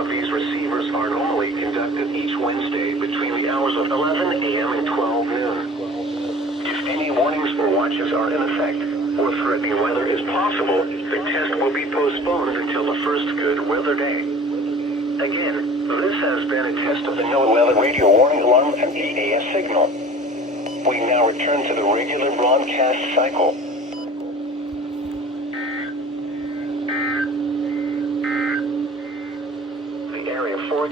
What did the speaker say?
of these receivers are normally conducted each Wednesday between the hours of 11 a.m. and 12 noon. If any warnings or watches are in effect, or threatening weather is possible, the test will be postponed until the first good weather day. Again, this has been a test of the NOAA Weather Radio Warning Alarm and EAS signal. We now return to the regular broadcast cycle. The area forecast